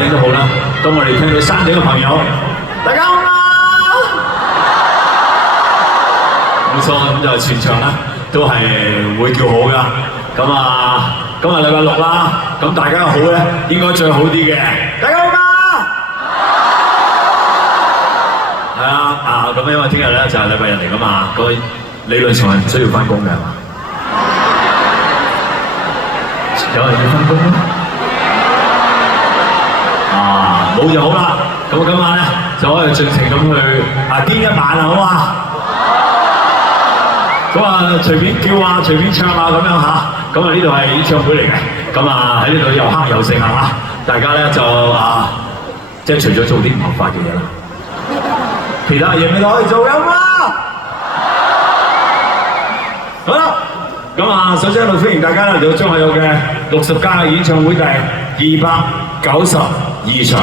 頂都好啦。當我哋聽到山頂嘅朋友，大家好嗎？冇錯，咁就全場啦，都係會叫好噶。咁啊，今日禮拜六啦，咁大家好咧，應該最好啲嘅。大家好嗎？係啊，咁因為聽日咧就係禮拜日嚟噶嘛，咁理論上係唔需要翻工嘅係嘛？有人要翻工咩？冇就好啦，咁今晚咧就可以盡情咁去癲一晚啦，好嘛？咁隨便叫啊，隨便唱啊咁樣嚇，咁呢度係演唱會嚟嘅，咁喺呢度又黑又盛係嘛？大家咧就即係除咗做啲唔合法嘅嘢啦，其他嘢你都可以做㗎嘛？好啦，咁首先喺度歡迎大家嚟到張學友嘅60加演唱會第292場。